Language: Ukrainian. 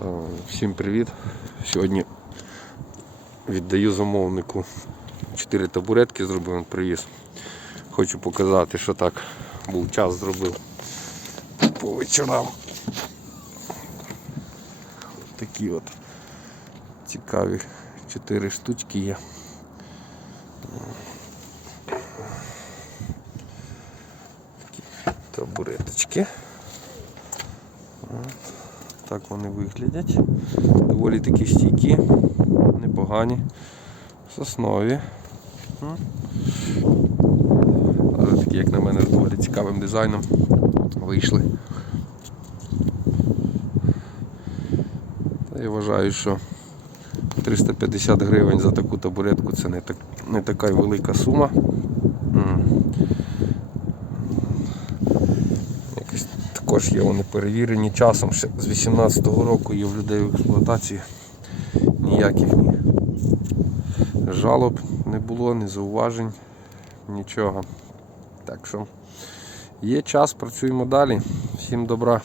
Е, Всім привіт! Сьогодні віддаю замовнику 4 табуретки, зробив він привіз. Хочу показати, що так був час зробив по вечорам. Такі от цікаві 4 штучки є. Такі табуреточки. Так вони виглядять. Доволі такі стійкі, непогані, соснові. Але такі, як на мене, доволі цікавим дизайном вийшли. Та я вважаю, що 350 гривень за таку табуретку це не, так, не така й велика сума. Також є вони перевірені часом. Ще з 18-го року є в людей в експлуатації. Ніяких ні жалоб не було, ні зауважень, нічого. Так що є час, працюємо далі. Всім добра.